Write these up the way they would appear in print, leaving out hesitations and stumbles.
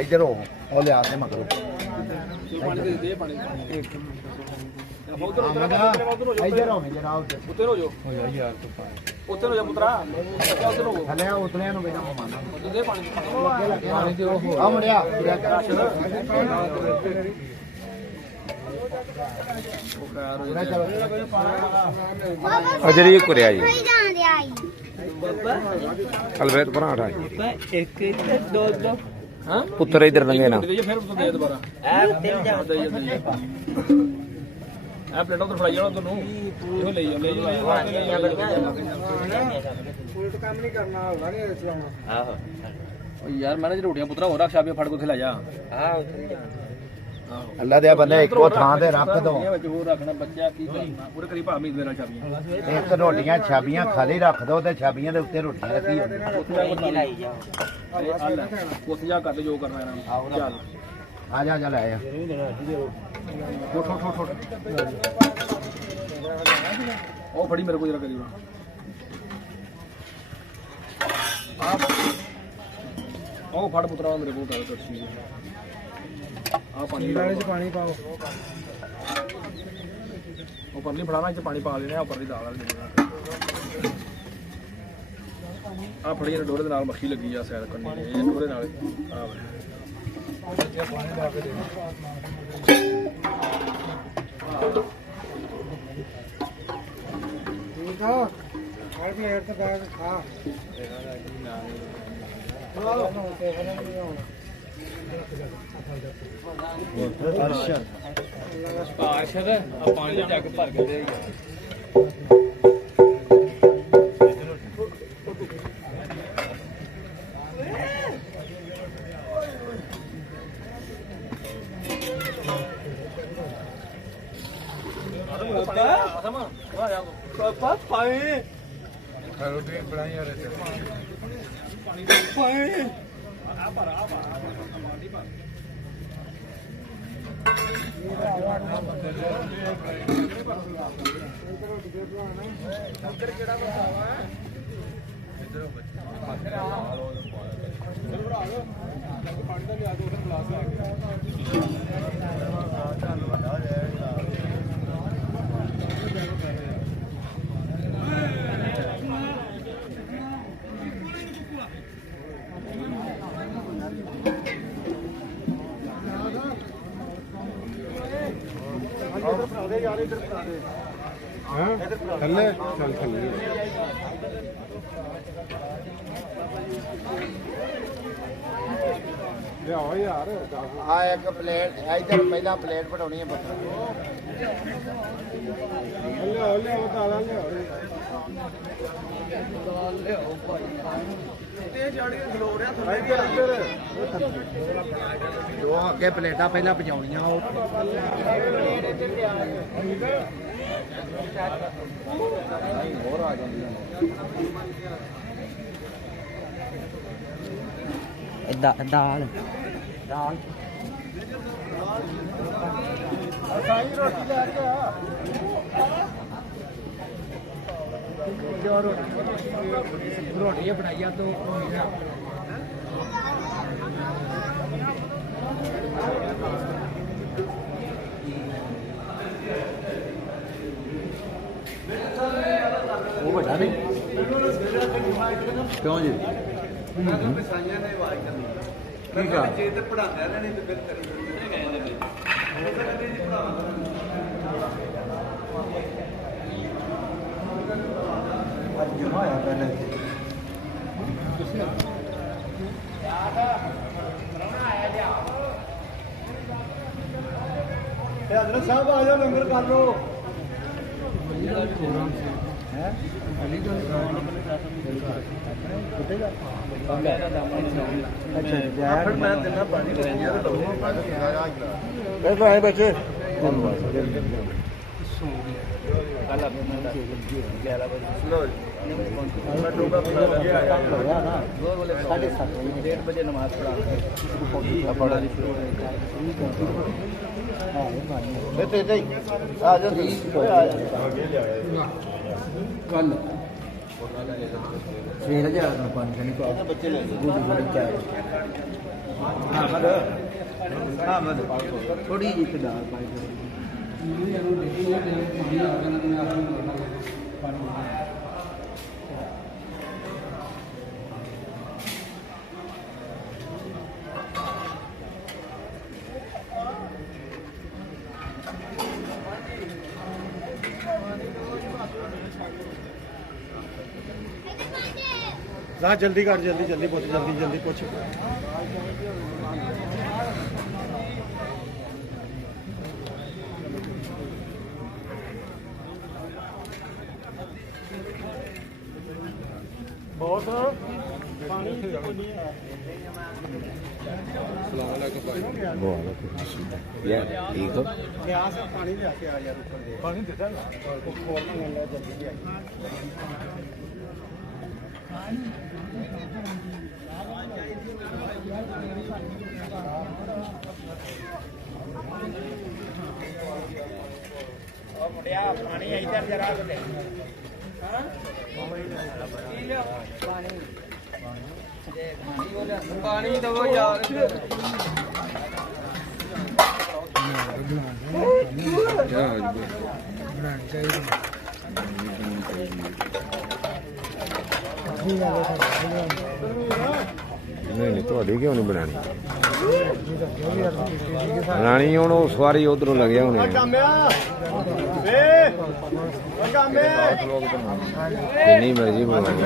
इधर हो और ले आते मगर इधर हो मेरे राव उतर हो जो यार उतर हो जा पुत्रा उतर हो थले उतने नु बेटा माना दे पानी पानी दे आ मुड़िया अजरी कुरिया जी अलवेर पराठा एक दो दो हां पुत्र इधर लंगे ना फिर तो दे दोबारा आ प्लेटों तो फड़ाई जाओ दोनों यो ले जाओ उल्टा काम नहीं करना होगा नहीं चलाना हां यार मैंने रोटियां पुत्रा हो रखा भी फड़ को खिला जा हां अल्लाह दे बंदे एको थां ते रख दो जो रखना बच्चा की करना पूरे करीब भामी मेरा चाबियां एक रोटियां छाबियां खाली रख दो ते छाबियां दे उत्ते रोटियां रखी हो कोथिया कर जो करना है चल आ जा ले आ ठो ठो ठो ओ फड़ी मेरे को जरा करीब ओ फड़ पुत्रा मेरे को कर कच्ची आ पानी वाले से पानी पाओ ऊपर नहीं फड़ाना इसे पानी पा लेना ऊपर की दाल वाली आ फड़ी ने डोरे दे नाल मक्खी लगी आ सैर करनी ये डोरे नाल आ पानी ला के दे ठीक है और भी एड तो बैग खा पार्षद पानी जग भर के दे थल्ले चल थल्ले ਲਿਆਓ ਯਾਰ आ एक प्लेट इधर पहला प्लेट बढ़ानी है पत्थर ਲਿਆਓ ਲਿਆਓ ਦਾਲਾਂ ਲਿਆਓ ਤੇ ਜਾੜੀਆਂ ਖਲੋ ਰਿਆ ਥੱਲੇ ਇੱਧਰ दो अगे प्लेटा पहला पजाउणियां ਹੋਰ ਆ ਜਾਂਦੀਆਂ दाल दाल ਸਾਈ ਰੋਟੀ ਲੈ ਕੇ ਆ रोटी बनाइया तो ਉਹ ਵੱਡਾ ਨਹੀਂ ਕਿਉਂ ਜੀ ਮੈਂ ਤਾਂ ਮਿਸਾਈਆਂ ਨੇ ਆਵਾਜ਼ ਕਰਨੀ ਠੀਕ ਆ ਜੇ ਤੇ ਪੜਾਉਂਦੇ ਰਹਿਣੇ ਤੇ ਫਿਰ ਕਰੀ ਜਾਂਦੇ ਨੇ आज जमाया पहले हजरत साहब आ जाओ लंगर कर लो मैं देना पानी बच्चे डेढ़ बजे नमाज पढ़ा कल ਸਵੇਰ ਜਾ ਕੇ ਪਾਣੀ ਖਾਣੀ ਕੋ ਬੱਚੇ ਲੈ ਗੁੱਡੀ ਚਾਹ ਹਾਂ ਮਦ ਥੋੜੀ ਜਿਹੀ ਕਦਾਰ ਪਾਈ ला जल्दी कर जल्दी जल्दी पूछ जल्दी जल्दी पूछ बहुत पानी यार ठीक हो प्यास पानी ले आके आ यार ऊपर पानी देता ना खोलना मिल रहा जल्दी ਮੁੰਡਿਆ ਪਾਣੀ ਇੱਧਰ ਜਰਾ ਲੈ ਪਾਣੀ ਦਵੋ ਯਾਰ नहीं ਤੁਹਾਡੀ ਕਿਉਂ ਨਹੀਂ ਬਣਾਣੀ ਬਣਾਣੀ ਹੁਣ ਉਸ ਵਾਰੀ ਉਧਰੋਂ ਲੱਗਿਆ ਹੋਣੇ ਜਿੰਨੀ ਮਰਜ਼ੀ ਬਣਾਣੀ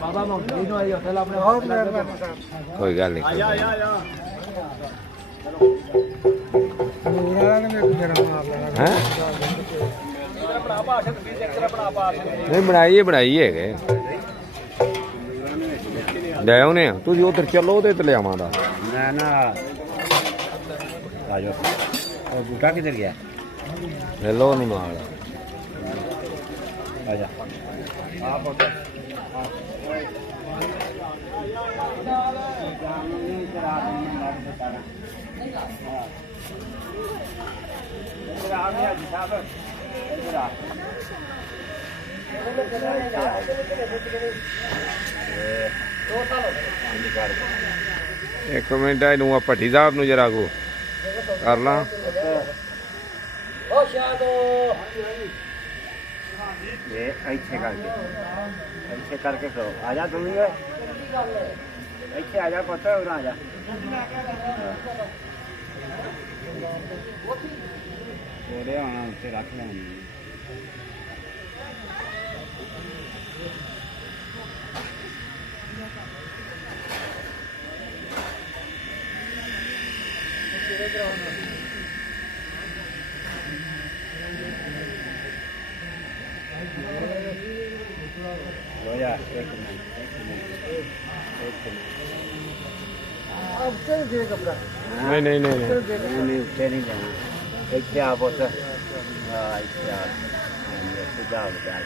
ਬਾਬਾ ਮੰਗਲੀ ਨੂੰ ਆਈ ਹੋਟਲ ਆਪਣੇ ਹੋਰ ਕੋਈ ਗੱਲ ਨਹੀਂ ਹੈ ਨਹੀਂ ਬਣਾਈ ਹੈਗੇ ਲੈ ਆਉਨੇ ਆ ਤੁਸੀਂ ਉਧਰ ਚੱਲੋ ਉਹਦੇ ਤੇ ਲਿਆਵਾਂਦਾ ਨਾ ਨਾ ਆਜੋ ਉਹ ਬੂਟਾ ਕਿੱਧਰ ਗਿਆ ਲੈ ਲੋ ਨੂੰ ਨਾਲ ਆਜਾ ਇੱਕ ਮਿੰਟ ਇਹਨੂੰ ਆ ਭੱਟੀ ਸਾਹਿਬ ਨੂੰ ਜਰਾ ਕੋ ਕਰ ਲਾਂ ਇਹ ਇੱਥੇ ਕਰਕੇ ਕਰੋ ਆਜਾ ਤੂੰ ਵੀ ਇੱਥੇ ਆਜਾ ਪੁੱਤ ਉਰਾਂ ਆਜਾ ਉਹਦੇ ਆਣਾ ਉੱਤੇ ਰੱਖ ਲੈਣੀ ਨਹੀਂ ਉੱਤੇ ਨਹੀਂ ਜਾਣਾ ਇੱਥੇ ਆ ਪੁੱਤ ਇੱਥੇ ਆ ਜਾ ਬਤਾ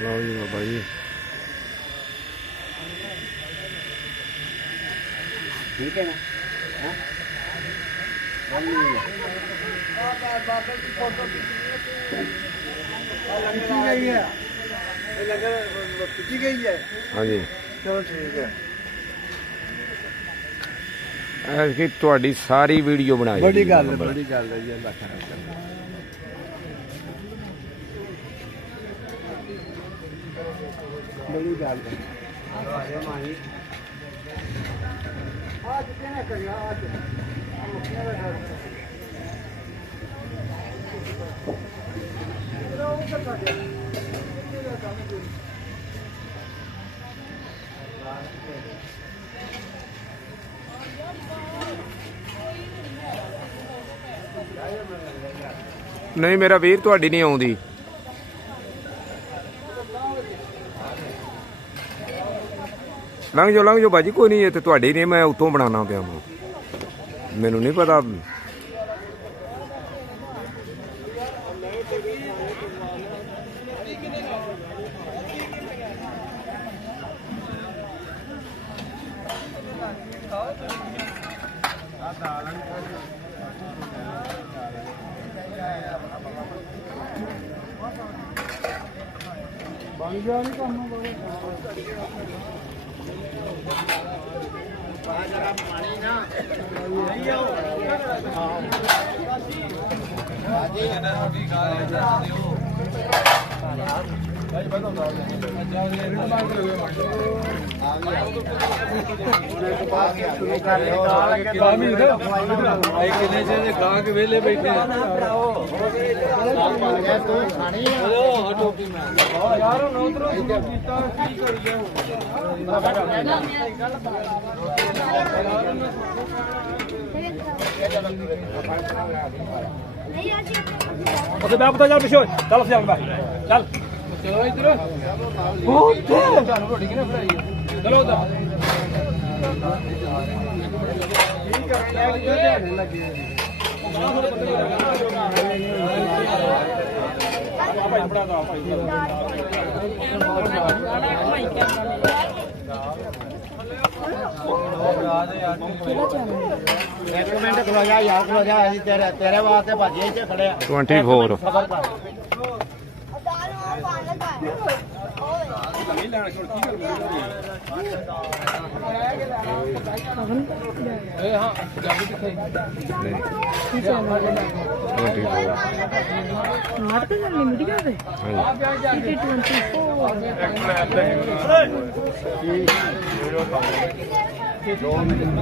ਲਓ ਜੀ ਬਾਬਾ ਜੀ ठीक है ना हाँ हाँ जी चलो ठीक है ਐਸੀ ਤੁਹਾਡੀ ਸਾਰੀ ਵੀਡੀਓ ਬਣਾਈ बड़ी गल है जी अल्लाह खैर करे बड़ी गल है ਨਹੀਂ ਮੇਰਾ ਵੀਰ ਤੁਹਾਡੀ ਨਹੀਂ ਆਉਂਦੀ ਲੰਘ ਜਾਓ ਬਾਜੀ ਕੋਈ ਨਹੀਂ ਇਹ ਤੇ ਤੁਹਾਡੀ ਨਹੀਂ ਮੈਂ ਉੱਤੋਂ ਬਣਾਉਣਾ ਪਿਆ ਮੈਨੂੰ ਨਹੀਂ ਪਤਾ ਬਣ ਗਿਆ ਨਹੀਂ ਕੰਮ ਬਾਬਾ ਕਿੰਨੇ ਜਿਹੇ ਗਾਂ ਕੇ ਵੇਲੇ ਬੈਠੇ ਆ ਯਾਰ ਨੌਤਰੋ ਕੀਤਾ ਕੀ ਕਰੀਏ ਉੱਥੇ ਬੈ ਪਤਾ ਚੱਲ ਪਿਛੋ ਚੱਲ ਸਿਆਲ ਬੈ ਚੱਲ ਚਲੋ ਇੱਧਰ ਤੁਹਾਨੂੰ ਰੋਟੀ ਕਿਨੇ ਫੜਾਈ ਚਲੋ ਉਧਰ ਕੀ ਕਰਨ ਲੱਗੇ ਭਾਈ ਬੜਾ ਦਾ ਇੱਕ ਮਿੰਟ ਖਲੋ ਜਾ ਯਾਰ ਖਲੋ ਜਾ ਅਸੀਂ ਤੇਰੇ ਵਾਸਤੇ ਭਾਜੀ ਇੱਥੇ ਖੜੇ ਆ 24 ਸਬਰ ਕਰ ਹਾਂ ਪੰਜਾਬੀ ਕਿੱਥੇ ਨਾਟਕ ਚੱਲਣੀ ਮੀਡੀਆ ਤੇ ਹਾਂਜੀ 24